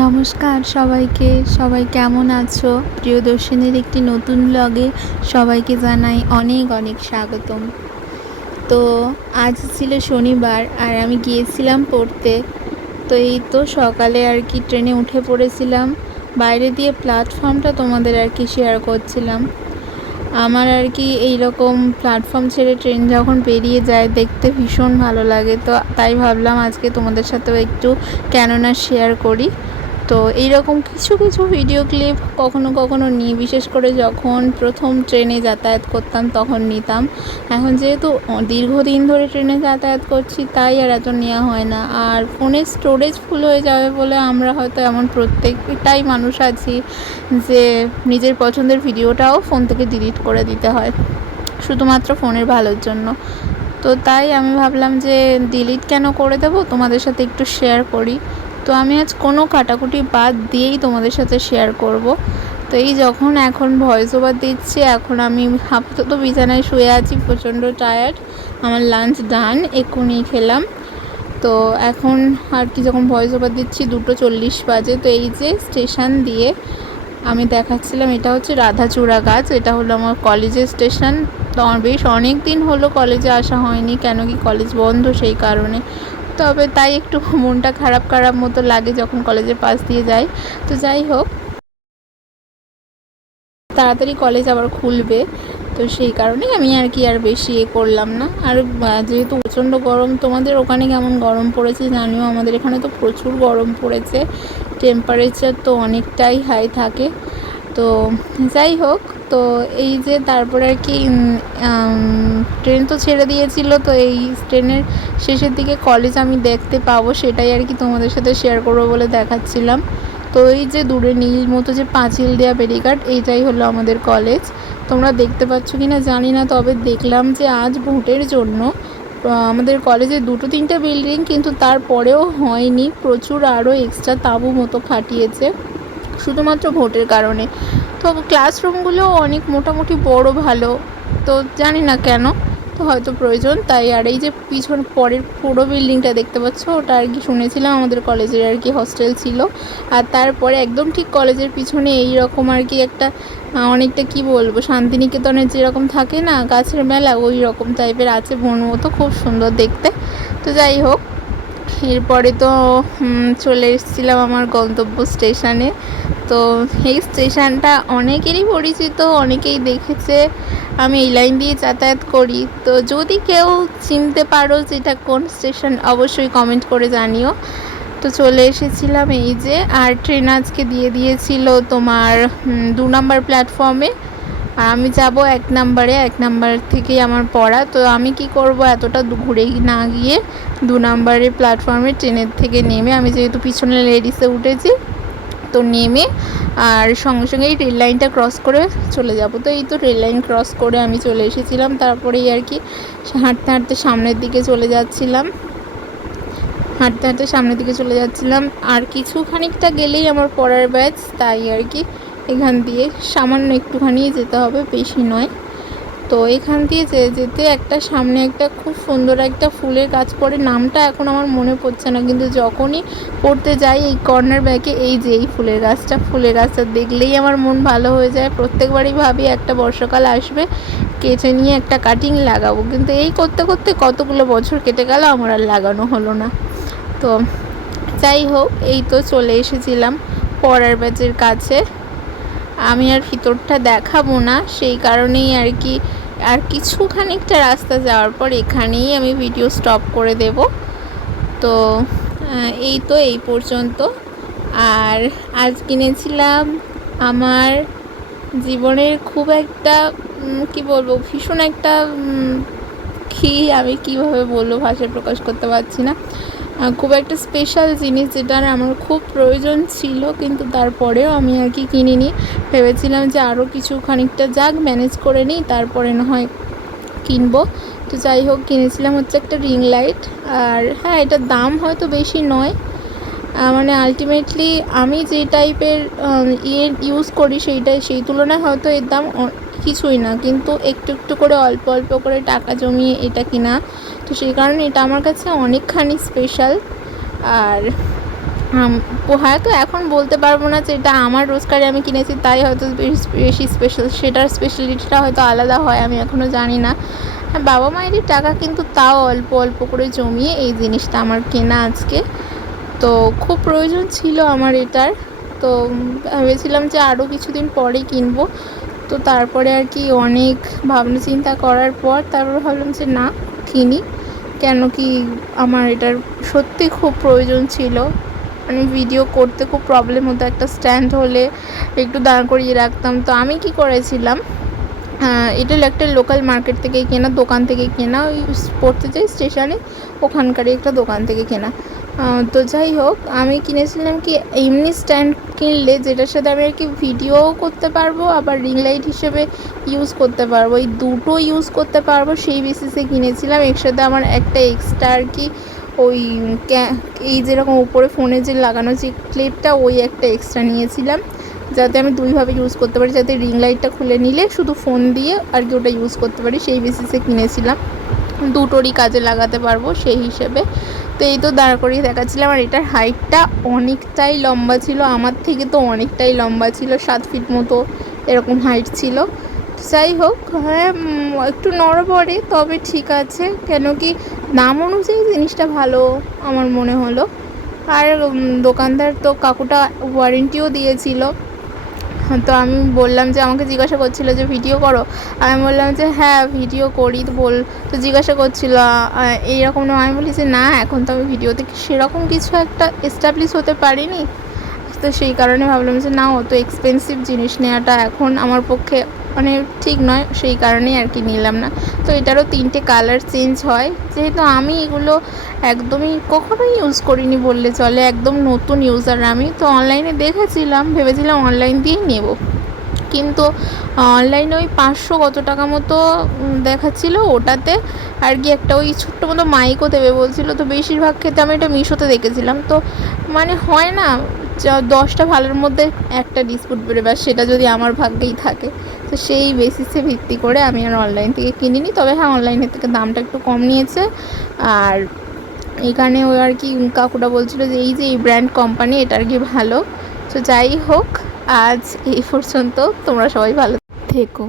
নমস্কার সবাইকে। সবাই কেমন আছো? প্রিয়দর্শিনীর একটি নতুন ব্লগে সবাইকে জানাই অনেক অনেক স্বাগতম। তো আজ ছিল শনিবার আর আমি গিয়েছিলাম পড়তে। তো এই তো সকালে আর কি ট্রেনে উঠে পড়েছিলাম। বাইরে দিয়ে প্ল্যাটফর্মটা তোমাদের আর কি শেয়ার করছিলাম। আমার আর কি এইরকম প্ল্যাটফর্ম ছেড়ে ট্রেন যখন পেরিয়ে যায় দেখতে ভীষণ ভালো লাগে। তো তাই ভাবলাম আজকে তোমাদের সাথেও একটু কেননা শেয়ার করি। তো এইরকম কিছু কিছু ভিডিও ক্লিপ কখনো কখনো নিই, বিশেষ করে যখন প্রথম ট্রেনে যাতায়াত করতাম তখন নিতাম। এখন যেহেতু দীর্ঘদিন ধরে ট্রেনে যাতায়াত করছি তাই আর এত নেওয়া হয় না। আর ফোনের স্টোরেজ ফুল হয়ে যাবে বলে আমরা হয়তো এমন প্রত্যেকটাই মানুষ আছি যে নিজের পছন্দের ভিডিওটাও ফোন থেকে ডিলিট করে দিতে হয় শুধুমাত্র ফোনের ভালোর জন্য। তো তাই আমি ভাবলাম যে ডিলিট কেন করে দেবো, তোমাদের সাথে একটু শেয়ার করি। তো আমি আজ কোনো কাটাকুটি বাদ দিয়েই তোমাদের সাথে শেয়ার করব। তো এই যখন এখন ভয়েস ওভার দিচ্ছি, এখন আমি আপাতত বিছানায় শুয়ে আছি, প্রচণ্ড টায়ার্ড। আমার লাঞ্চ ডান, এক্ষুনি খেলাম। তো এখন আর কি যখন ভয়েস ওভার দিচ্ছি 2:40 বাজে। তো এই যে স্টেশন দিয়ে আমি দেখাচ্ছিলাম, এটা হচ্ছে রাধাচূড়া গাছ। এটা হলো আমার কলেজের স্টেশন। তো বেশ অনেক দিন হলো কলেজে আসা হয়নি, কেন কি কলেজ বন্ধ সেই কারণে। তবে তাই একটু মনটা খারাপ খারাপ মতো লাগে যখন কলেজের পাশ দিয়ে যাই। তো যাই হোক, তাড়াতাড়ি কলেজ আবার খুলবে, তো সেই কারণে আমি আর কি আর বেশি করলাম না। আর যেহেতু প্রচণ্ড গরম, তোমাদের ওখানে কেমন গরম পড়েছে জানিও। আমাদের এখানে তো প্রচুর গরম পড়েছে, টেম্পারেচার তো অনেকটাই হাই থাকে। তো যাই হোক, তো এই যে তারপরে আর কি ট্রেন তো ছেড়ে দিয়েছিল। তো এই ট্রেনের শেষের দিকে কলেজ আমি দেখতে পাবো, সেটাই আর কি তোমাদের সাথে শেয়ার করবো বলে দেখাচ্ছিলাম। তো এই যে দূরে নীল মতো যে পাঁচিল দেওয়া ব্যারিকেড, এইটাই হলো আমাদের কলেজ। তোমরা দেখতে পাচ্ছ কি না জানি না, তবে দেখলাম যে আজ ভোটের জন্য আমাদের কলেজে 2-3টে বিল্ডিং, কিন্তু তারপরেও হয়নি, প্রচুর আরও এক্সট্রা তাঁবু মতো খাটিয়েছে শুধুমাত্র ভোটের কারণে। তো ক্লাসরুমগুলো অনেক মোটামুটি বড় ভালো, তো জানি না কেন, তো হয়তো প্রয়োজন তাই। আর এই যে পিছন পরের পুরো বিল্ডিংটা দেখতে পাচ্ছ, ওটা আর কি শুনেছিলাম আমাদের কলেজের আর কি হস্টেল ছিল। আর তারপরে একদম ঠিক কলেজের পিছনে এই রকম আর কি একটা অনেকটা কি বলবো, শান্তিনিকেতনের যেরকম থাকে না গাছের মেলা, ওই রকম টাইপের আছে বন মতো, খুব সুন্দর দেখতে। তো যাই হোক, এরপরে তো চলে এসেছিলাম আমার গন্তব্য স্টেশনে। তো এই স্টেশনটা অনেকেরই পরিচিত, অনেকেই দেখেছে আমি এই লাইন দিয়ে যাতায়াত করি। তো যদি কেউ চিনতে পারো যেটা কোন স্টেশন, অবশ্যই কমেন্ট করে জানিও। তো চলে এসেছিলাম এই যে। আর ট্রেন আজকে দিয়ে দিয়েছিল তোমার 2 নম্বর প্ল্যাটফর্মে, আর আমি যাব 1 নম্বরে। 1 নম্বর থেকেই আমার পড়া। তো আমি কি করব, এতটা ঘুরে না গিয়ে 2 নম্বরের প্ল্যাটফর্মে ট্রেনের থেকে নেমে, আমি যেহেতু পিছনে লেডিসে উঠেছি, তো নেমে আর সঙ্গে সঙ্গে এই রেল লাইনটা ক্রস করে চলে যাব। তো এই তো রেল লাইন ক্রস করে আমি চলে এসেছিলাম। তারপরেই আর কি হাঁটতে হাঁটতে সামনের দিকে চলে যাচ্ছিলাম, আর কিছু খানিকটা গেলেই আমার পড়ার ব্যাচ, তাই আর কি এখান দিয়ে সামান্য একটুখানি যেতে হবে, বেশি নয়। তো এখান দিয়ে যেতে একটা সামনে একটা খুব সুন্দর একটা ফুলের গাছ পড়ে, নামটা এখন আমার মনে পড়ছে না, কিন্তু যখনই পড়তে যাই এই কর্নার ব্যাকে এই যে এই ফুলের গাছটা দেখলেই আমার মন ভালো হয়ে যায়। প্রত্যেকবারই ভাবি একটা বর্ষাকাল আসবে, কেটে নিয়ে একটা কাটিং লাগাবো, কিন্তু এই করতে করতে কতগুলো বছর কেটে গেল, আমার আর লাগানো হলো না। তো যাই হোক, এই তো চলে এসেছিলাম পড়ার ব্যাচের কাছে। আমি আর ভিতরটা দেখাবো না, সেই কারণেই আর কি আর কিছু খানিকটা রাস্তা যাওয়ার পর এখানেই আমি ভিডিও স্টপ করে দেব। তো এই তো এই পর্যন্ত। আর আজ কিনেছিলাম আমার জীবনের খুব একটা কি বলবো, ভীষণ একটা আমি কীভাবে বলবো, ভাষায় প্রকাশ করতে পারছি না, খুব একটা স্পেশাল জিনিস যেটার আমার খুব প্রয়োজন ছিল, কিন্তু তারপরেও আমি আর কি কিনিনি। ভেবেছিলাম যে আরও কিছু খানিকটা যাক, ম্যানেজ করে নিই, তারপরে না হয় কিনবো। তো যাই হোক, কিনেছিলাম হচ্ছে একটা রিং লাইট। আর হ্যাঁ, এটার দাম হয়তো বেশি নয়, মানে আলটিমেটলি আমি যে টাইপের ইউজ করি সেই তুলনায় হয়তো এর দাম কিছুই না, কিন্তু একটু একটু করে অল্প অল্প করে টাকা জমিয়ে এটা কিনা, তো সেই কারণে এটা আমার কাছে অনেকখানি স্পেশাল। আর হ্যাঁ, তো এখন বলতে পারবো না যে এটা আমার রোজগারে আমি কিনেছি তাই হয়তো বেশি স্পেশাল, সেটার স্পেশালিটিটা হয়তো আলাদা হয়, আমি এখনও জানি না। হ্যাঁ, বাবা মায়েরই টাকা, কিন্তু তাও অল্প অল্প করে জমিয়ে এই জিনিসটা আমার কেনা আজকে। তো খুব প্রয়োজন ছিল আমার এটার। তো ভেবেছিলাম যে আরও কিছুদিন পরেই কিনবো। তো তারপরে আর কি অনেক ভাবনা চিন্তা করার পর তারপর ভাবলাম যে না, কিনি। কেন কি আমার এটার সত্যি খুব প্রয়োজন ছিল। মানে ভিডিও করতে খুব প্রবলেম হতো, একটা স্ট্যান্ড হলে একটু দাঁড় করিয়ে রাখতাম। তো আমি কি করেছিলাম, এটা একটা লোকাল মার্কেট থেকে কেনা, দোকান থেকে কেনা, ওই পড়তে যাই স্টেশনে ওখানকারই একটা দোকান থেকে কেনা। তো যাই হোক, আমি কিনেছিলাম কি এমনি স্ট্যান্ড কিনলে যেটার সাথে আমি আর কি ভিডিওও করতে পারবো, আবার রিং লাইট হিসেবে ইউজ করতে পারবো, এই দুটো ইউজ করতে পারবো সেই বেসিসে কিনেছিলাম। এর সাথে আমার একটা এক্সট্রা আর কি ওই এই যেরকম উপরে ফোনে যে লাগানো যে ক্লিপটা, ওই একটা এক্সট্রা নিয়েছিলাম, যাতে আমি দুইভাবে ইউজ করতে পারি, যাতে রিং লাইটটা খুলে নিলে শুধু ফোন দিয়ে আর কি ওটা ইউজ করতে পারি, সেই বেসিসে কিনেছিলাম। দুটোরই কাজে লাগাতে পারবো সেই হিসেবে। তো এই তো দাঁড় করিয়ে দেখাচ্ছিলাম, আর এটার হাইটটা অনেকটাই লম্বা ছিল, আমার থেকে তো অনেকটাই লম্বা ছিল, 7 ফিট মতো এরকম হাইট ছিল। যাই হোক, হ্যাঁ একটু নড়বড়ে, তবে ঠিক আছে, কেন কি দাম অনুযায়ী জিনিসটা ভালো আমার মনে হলো। আর দোকানদার তো কাকুটা ওয়ারেন্টিও দিয়েছিল। তো আমি বললাম যে, আমাকে জিজ্ঞাসা করছিল যে ভিডিও করো, আমি বললাম যে হ্যাঁ ভিডিও করি। তো জিজ্ঞাসা করছিল এইরকম না, আমি বলি যে না, এখন তো আমি ভিডিওতে সেরকম কিছু একটা এস্টাবলিশ হতে পারিনি। তো সেই কারণে ভাবলাম যে না, অত এক্সপেন্সিভ জিনিস নেওয়াটা এখন আমার পক্ষে মানে ঠিক নয়, সেই কারণেই আর কি নিলাম না। তো এটারও 3টে কালার চেঞ্জ হয়, যেহেতু আমি এগুলো একদমই কখনোই ইউজ করিনি বললে চলে, একদম নতুন ইউজার আমি। তো অনলাইনে দেখেছিলাম, ভেবেছিলাম অনলাইন দিয়েই নেব, কিন্তু অনলাইনে ওই 500 কত টাকা মতো দেখাচ্ছিলো, ওটাতে আর কি একটা ওই ছোট্ট মতো মাইকও দেবে বলছিল। তো বেশিরভাগ ক্ষেত্রে আমি এটা মিশোতে দেখেছিলাম, তো মানে হয় না 10টা ভালোর মধ্যে একটা ডিসপুট বেরোবে, আর সেটা যদি আমার ভাগ্যেই থাকে। তো সেই বেসিসে ভিত্তি করে আমি আর অনলাইন থেকে কিনিনি। তবে হ্যাঁ, অনলাইনের থেকে দামটা একটু কম নিয়েছে। আর এখানে ওই আর কি কাকুটা বলছিল যে এই যে এই ব্র্যান্ড কোম্পানি, এটা আর কি ভালো। তো যাই হোক, আজ এই পর্যন্ত, তোমরা সবাই ভালো থেকো।